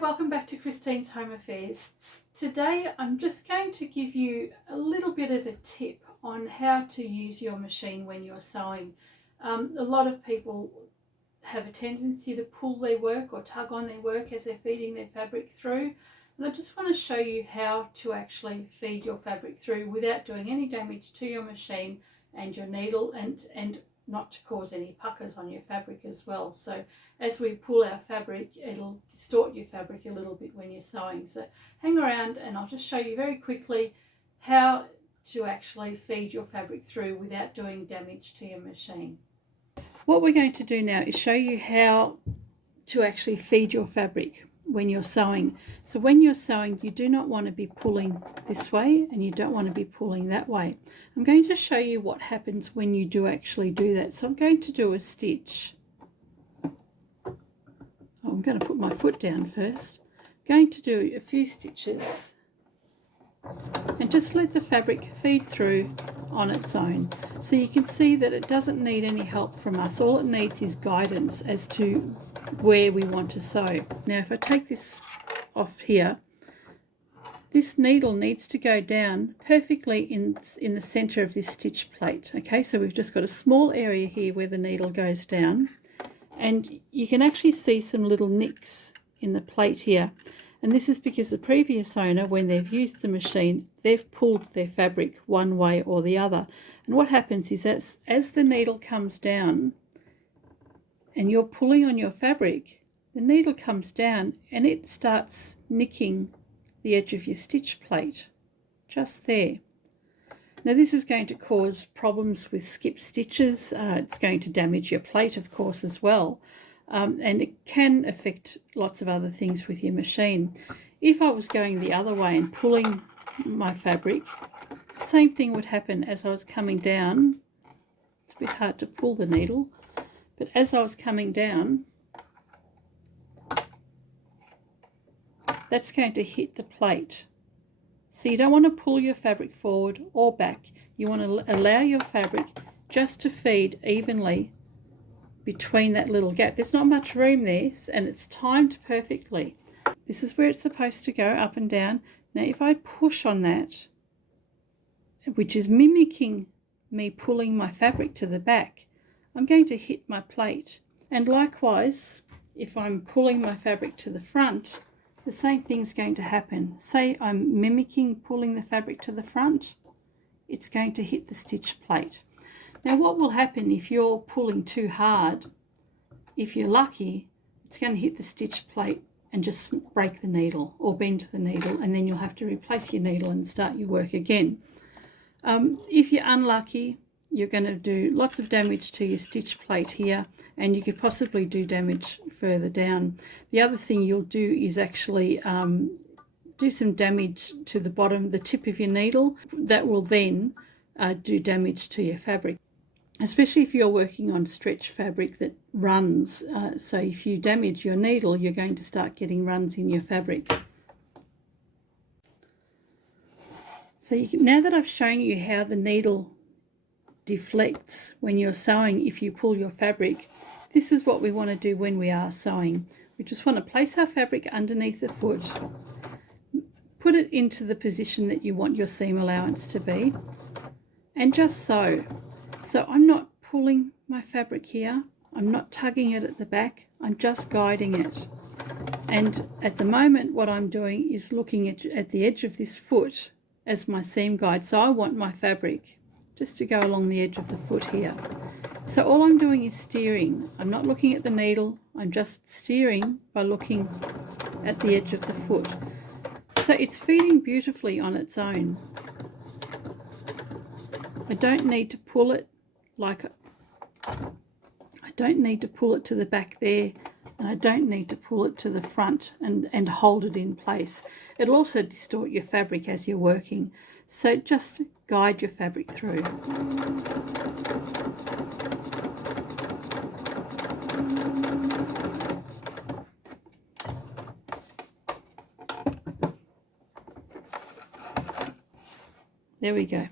welcome back to Christine's Home Affairs. Today I'm just going to give you a little bit of a tip on how to use your machine when you're sewing. A lot of people have a tendency to pull their work or tug on their work as they're feeding their fabric through, and I just want to show you how to actually feed your fabric through without doing any damage to your machine and your needle, and not to cause any puckers on your fabric as well. So as we pull our fabric, it'll distort your fabric a little bit when you're sewing. So hang around and I'll just show you very quickly how to actually feed your fabric through without doing damage to your machine. What we're going to do now is show you how to actually feed your fabric when you're sewing. So when you're sewing, you do not want to be pulling this way and you don't want to be pulling that way. I'm going to show you what happens when you do actually do that. So I'm going to do a stitch. I'm going to put my foot down first. I'm going to do a few stitches and just let the fabric feed through on its own. So you can see that it doesn't need any help from us. All it needs is guidance as to where we want to sew. Now if I take this off here, this needle needs to go down perfectly in the center of this stitch plate. Okay, so we've just got a small area here where the needle goes down, and you can actually see some little nicks in the plate here, and this is because the previous owner, when they've used the machine, they've pulled their fabric one way or the other. And what happens is that as the needle comes down and you're pulling on your fabric, the needle comes down and it starts nicking the edge of your stitch plate just there. Now this is going to cause problems with skip stitches. It's going to damage your plate, of course, as well, and it can affect lots of other things with your machine. If I was going the other way and pulling my fabric, the same thing would happen as I was coming down. It's a bit hard to pull the needle, but as I was coming down, that's going to hit the plate. So you don't want to pull your fabric forward or back. You want to allow your fabric just to feed evenly between that little gap. There's not much room there, and it's timed perfectly. This is where it's supposed to go, up and down. Now if I push on that, which is mimicking me pulling my fabric to the back, I'm going to hit my plate. And likewise, if I'm pulling my fabric to the front, the same thing's going to happen. Say I'm mimicking pulling the fabric to the front, it's going to hit the stitch plate. Now what will happen if you're pulling too hard? If you're lucky, it's going to hit the stitch plate and just break the needle or bend the needle, and then you'll have to replace your needle and start your work again. If you're unlucky, you're going to do lots of damage to your stitch plate here, and you could possibly do damage further down. The other thing you'll do is actually do some damage to the bottom, the tip of your needle. That will then do damage to your fabric, especially if you're working on stretch fabric that runs. So if you damage your needle, you're going to start getting runs in your fabric. So now that I've shown you how the needle deflects when you're sewing if you pull your fabric, this is what we want to do when we are sewing. We just want to place our fabric underneath the foot, put it into the position that you want your seam allowance to be, and just sew. So I'm not pulling my fabric here, I'm not tugging it at the back, I'm just guiding it. And at the moment what I'm doing is looking at the edge of this foot as my seam guide. So I want my fabric just to go along the edge of the foot here. So all I'm doing is steering. I'm not looking at the needle, I'm just steering by looking at the edge of the foot. So it's feeding beautifully on its own. I don't need to pull it I don't need to pull it to the back there, and I don't need to pull it to the front and hold it in place. It'll also distort your fabric as you're working. So just guide your fabric through. There we go.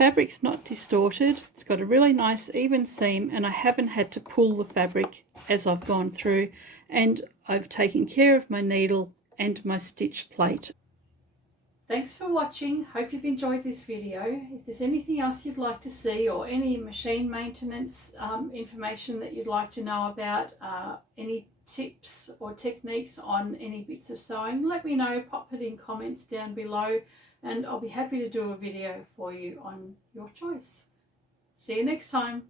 fabric's not distorted. It's got a really nice even seam, and I haven't had to pull the fabric as I've gone through, and I've taken care of my needle and my stitch plate. Thanks for watching. Hope you've enjoyed this video. If there's anything else you'd like to see or any machine maintenance information that you'd like to know about, any tips or techniques on any bits of sewing, let me know. Pop it in comments down below and I'll be happy to do a video for you on your choice. See you next time.